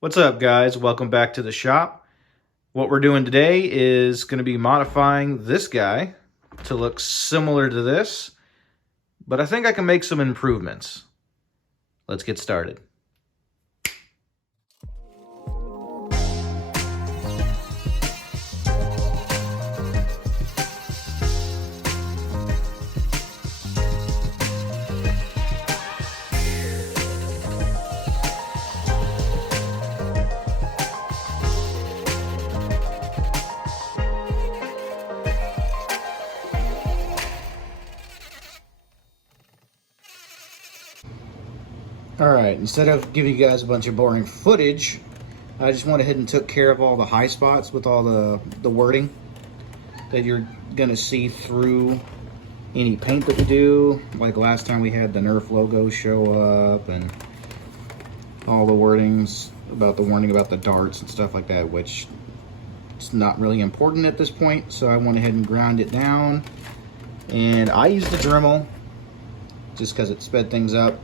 What's up, guys? Welcome back to the shop. What we're doing today is going to be modifying this guy to look similar to this, but I think I can make some improvements. Let's get started. Alright, instead of giving you guys a bunch of boring footage, I just went ahead and took care of all the high spots with all the wording that you're going to see through any paint that we do. Like last time we had the Nerf logo show up and all the wordings about the warning about the darts and stuff like that, which it's not really important at this point. So I went ahead and ground it down, and I used the Dremel just because it sped things up.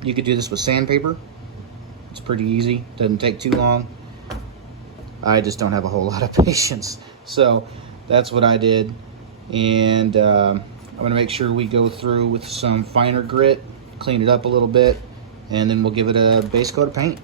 You could do this with sandpaper. It's pretty easy, doesn't take too long. I just don't have a whole lot of patience, so that's what I did. And I'm gonna make sure we go through with some finer grit, clean it up a little bit, and then we'll give it a base coat of paint.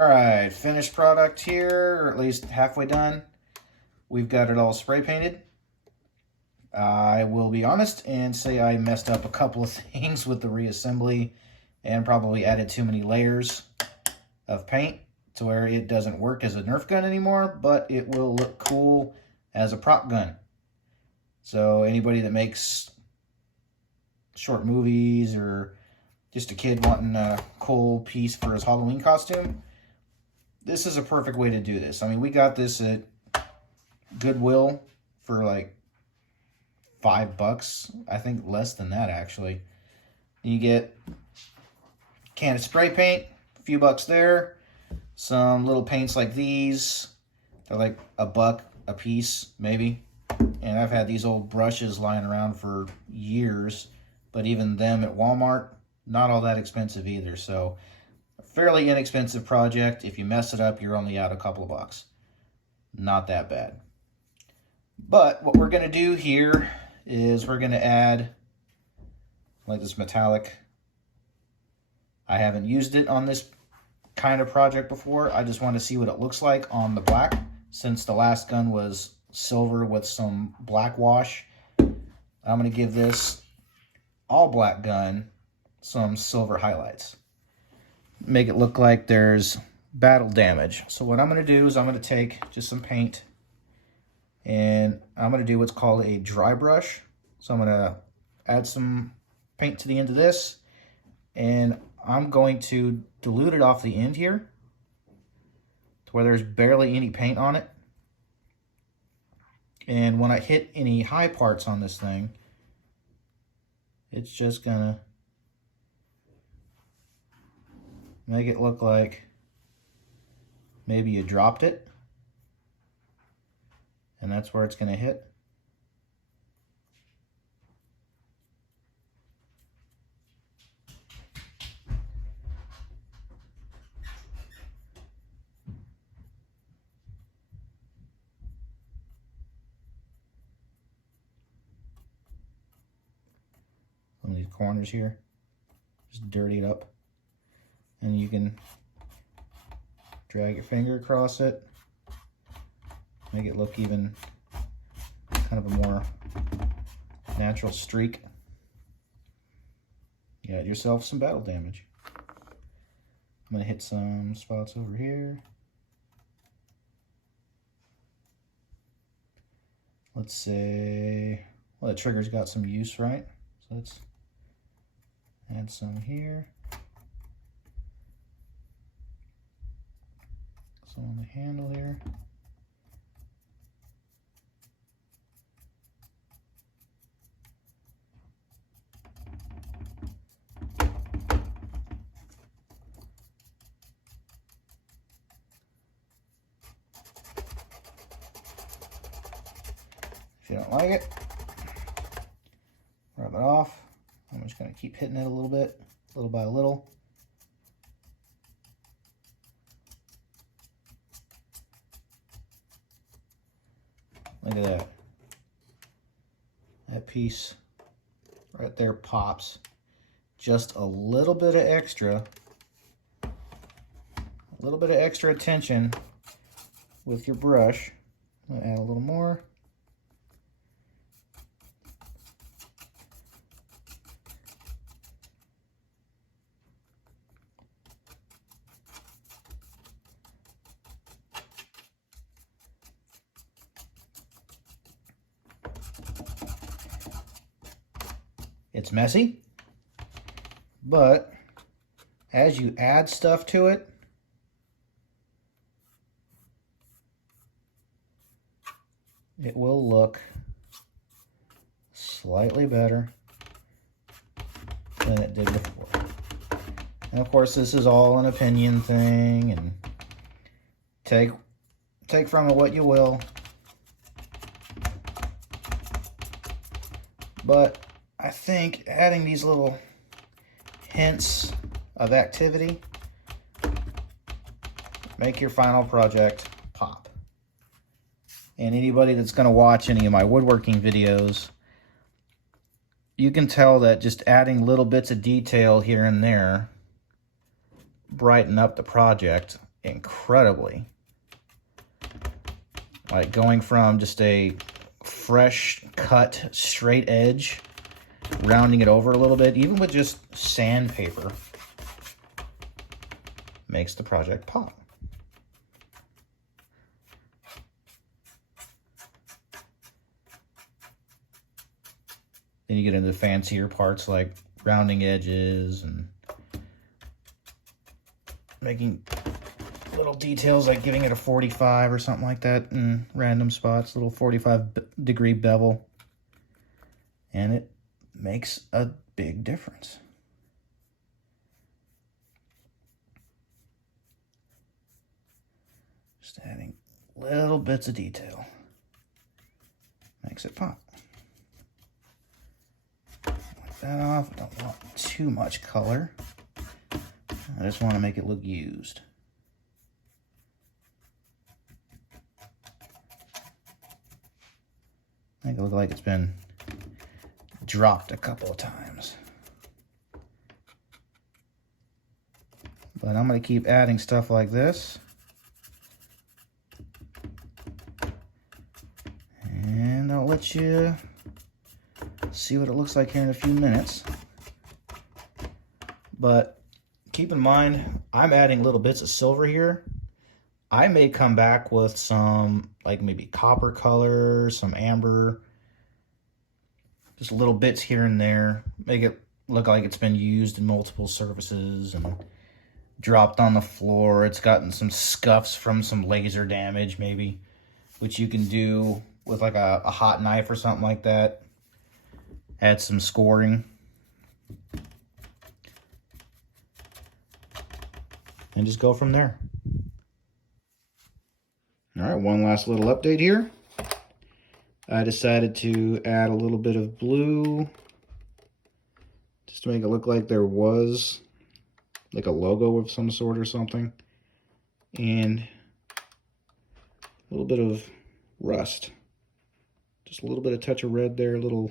All right, finished product here, or at least halfway done. We've got it all spray painted. I will be honest and say I messed up a couple of things with the reassembly and probably added too many layers of paint to where it doesn't work as a Nerf gun anymore, but it will look cool as a prop gun. So anybody that makes short movies or just a kid wanting a cool piece for his Halloween costume, this is a perfect way to do this. I mean, we got this at Goodwill for like $5. I think less than that, actually. You get a can of spray paint, a few bucks there. Some little paints like these. They're like $1 a piece, maybe. And I've had these old brushes lying around for years, but even them at Walmart, not all that expensive either. So a fairly inexpensive project. If you mess it up, you're only out a couple of bucks. Not that bad. But what we're going to do here is we're going to add like this metallic. I haven't used it on this kind of project before. I just want to see what it looks like on the black, since the last gun was silver with some black wash. I'm going to give this all black gun some silver highlights. Make it look like there's battle damage. So what I'm going to do is I'm going to take just some paint and I'm going to do what's called a dry brush. So I'm going to add some paint to the end of this and I'm going to dilute it off the end here to where there's barely any paint on it. And when I hit any high parts on this thing, it's just gonna make it look like maybe you dropped it, and that's where it's gonna hit. Some of these corners here, just dirty it up. And you can drag your finger across it, make it look even kind of a more natural streak. You got yourself some battle damage. I'm gonna hit some spots over here. Let's say, well, the trigger's got some use, right? So let's add some here. Some on the handle here. If you don't like it, rub it off. I'm just going to keep hitting it a little bit, little by little. Look at that. That piece right there pops. Just a little bit of extra, attention with your brush. I'm going to add a little more. It's messy, but as you add stuff to it, it will look slightly better than it did before. And of course, this is all an opinion thing, and take from it what you will. But I think adding these little hints of activity make your final project pop. And anybody that's going to watch any of my woodworking videos, you can tell that just adding little bits of detail here and there brighten up the project incredibly. Like going from just a fresh cut straight edge, rounding it over a little bit, even with just sandpaper, makes the project pop. Then you get into fancier parts like rounding edges and making little details like giving it a 45 or something like that in random spots, little 45-degree bevel. And it makes a big difference. Just adding little bits of detail makes makes it fun. Wipe that off. I don't want too much color. I just want to make it look used. Make it look like it's been dropped a couple of times. But I'm going to keep adding stuff like this. And I'll let you see what it looks like here in a few minutes. But keep in mind, I'm adding little bits of silver here. I may come back with some, like maybe copper color, some amber, just little bits here and there. Make it look like it's been used in multiple surfaces and dropped on the floor. It's gotten some scuffs from some laser damage maybe, which you can do with like a hot knife or something like that. Add some scoring. And just go from there. All right, one last little update here. I decided to add a little bit of blue just to make it look like there was like a logo of some sort or something. And a little bit of rust. Just a little bit of touch of red there, a little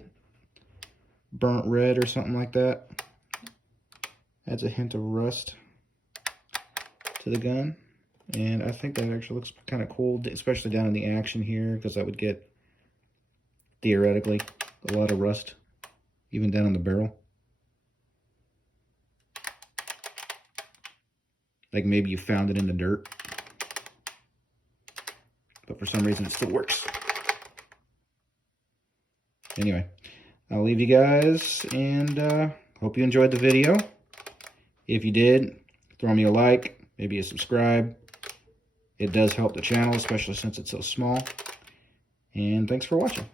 burnt red or something like that. Adds a hint of rust to the gun. And I think that actually looks kind of cool, especially down in the action here, because that would get, theoretically, a lot of rust, even down on the barrel. Like maybe you found it in the dirt, but for some reason it still works. Anyway, I'll leave you guys, and hope you enjoyed the video. If you did, throw me a like, maybe a subscribe. It does help the channel, especially since it's so small. And thanks for watching.